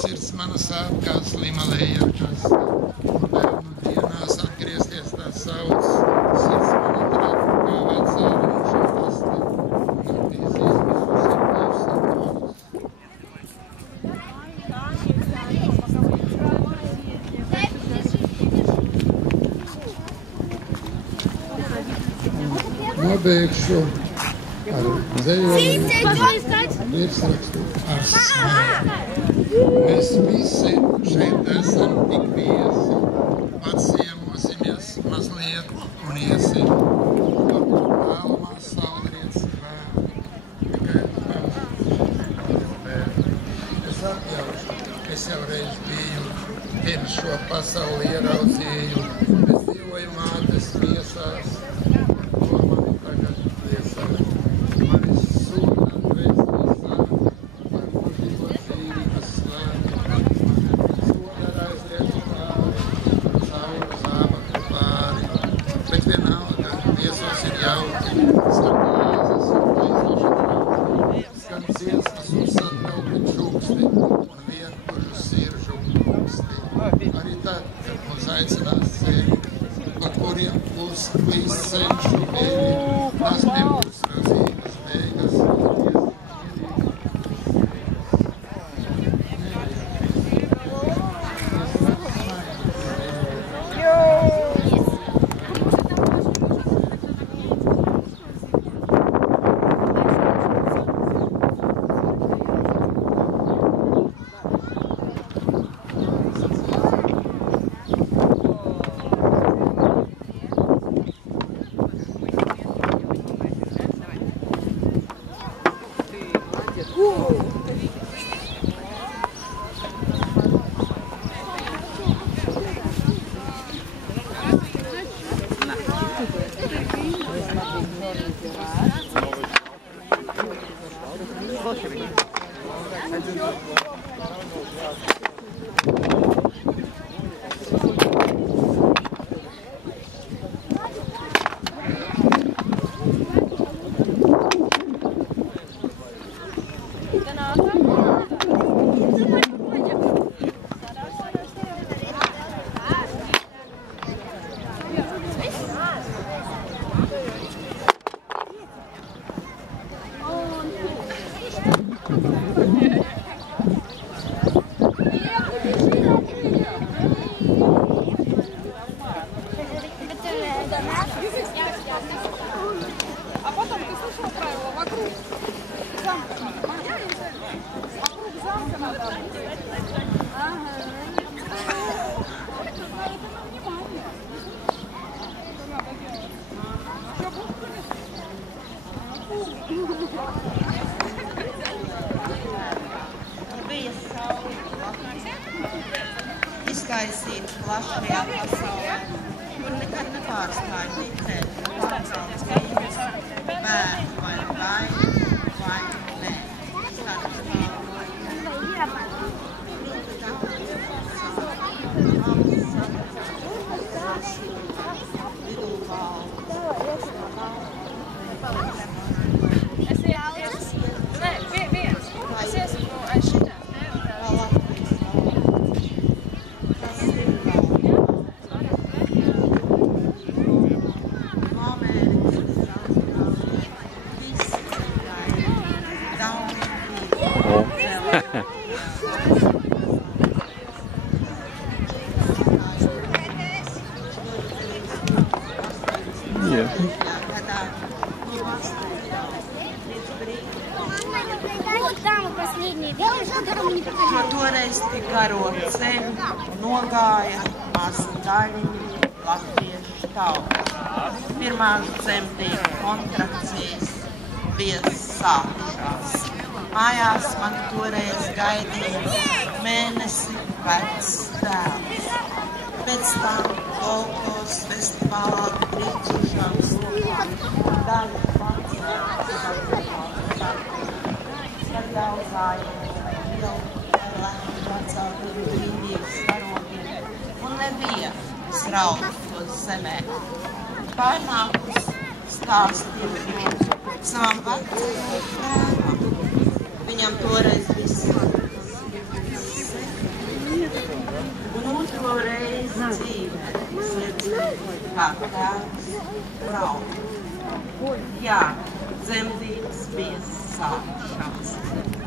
Sirds mana sāp kā slima lejokas, un bērnu dienās atgriezties tās sauc. Sirds mana trāk kā vecā runša pasta, naktīs izmisusi klausītājus. Nobeigšu ar dzējojumu virsrakstu ar smēju. Mēs visi šeit esam tik viesi, pats iemosimies mazliet un iesim. Vēlamā saulrietis vēl, tikai vēl. Es atļaušu, es jau reiz biju, pirms šo pasauli ieraudzīju. Es dzīvoju mātes miesās, ko mani tagad liesās. Mani sūna dvēseles sāni, par mūžīgo dzīvi, kas slēni. Mani sūna aizriet pāri, saula zābaktu pāri. Bet vienalga, viesos ir jauki, skan glāzes un aizloši trauki. Skan dziesmas un satraukti čuksti un vienkuļu siržu puksti. Arī tad, kad mūs aicinās ceļi, pa kuriem būs līdz cenšu eļi, tās nebūs razīgas beigas. А потом ты слышал правила вокруг замка. Вокруг замка надо. Ага. Bija saule, izkaisīt plašajā pasaulē, kur nekad nepārstāj ticēt, pārcelt cīņas, bērnu vai baini, vai nē. Vidū valda. Nē, viens. Es iesaku aiz šitā. Šo toreiz tik garo ceļu nogāja mazu daļiņu latviešu tauta. Pirmās dzemdību kontrakcijas bija sākušās. Mājās man toreiz gaidīja mēnesi vecs tēvs. Pēc tam Golgos festivālā brīdzušām rokām daļa pats gājuši jau vecāku brīvības karogiem, un neviens raudot zemē. Pārnākus stāstīja savam vecajam tēvam. Viņam toreiz bija un otro reizi dzīvē redzēja, kā tēvs brauc. Jā, dzemdības bija sākšanas,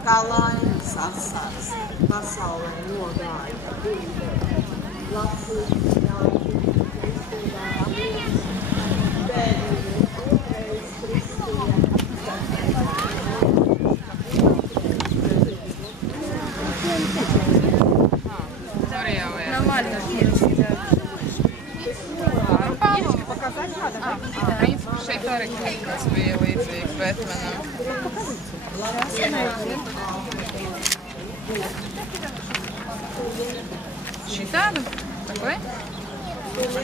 kā laimes asars pasaulē nogāja. Lasīt ļauj, bērni, otrais Kristija. Нормально. Девочки показать надо? В принципе, šeit arī kaut kas bija līdzīgs Batmanam. Šitādu? Такой?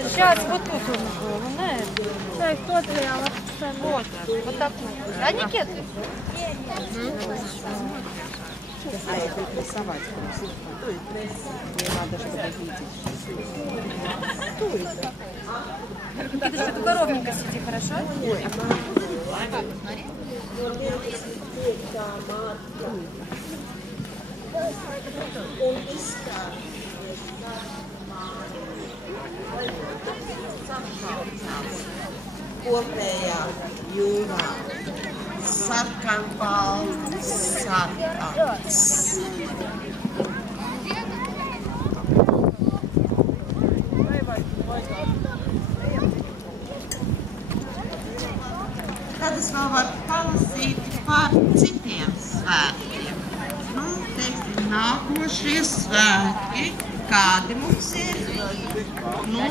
Сейчас вот тут он был, да, кто твоя вот так вот. Да, Никита? А это рисовать. Не надо, чтобы видеть. Никита, ты ровненько сиди, хорошо? Ой. Kopējā jūrā sarkanbalts sarkans. Tad es vēl varu palasīt par citiem svētkiem. Nu, teiksim, nākošie svētki, kādi mums ir. Nu,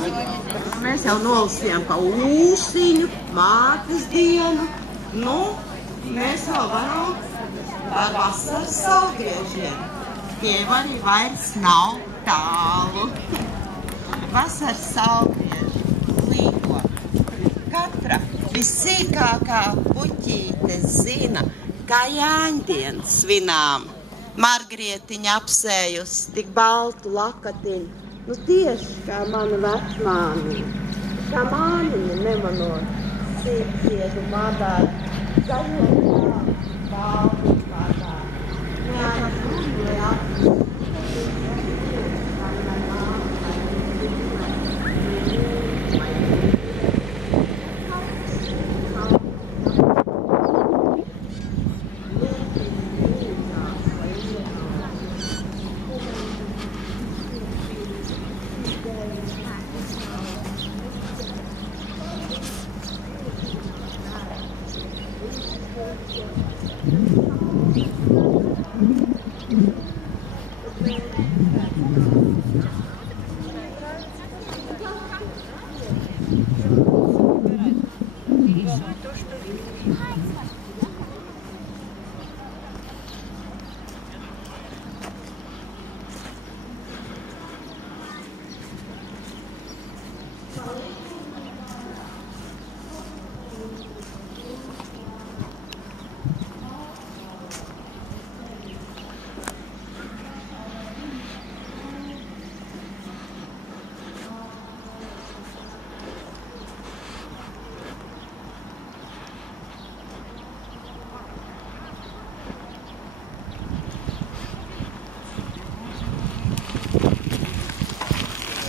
mēs jau nolasījām pa Ūsiņu, mātes dienu. Nu, mēs vēl varam par vasaras saulgriežiem. Tie arī vairs nav tālu. Vasaras saulgrieži līko. Katra vissīkākā puķīte zina, kā Jāņdienu svinām. Margrietiņa apsējusi tik baltu lakatiņu. Nu tieši kā mana vecmāmiņa. Kā māmiņa nemanot sīkiedu madāru. Zaļotā, baltu madāru. Jā,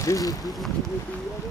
Did you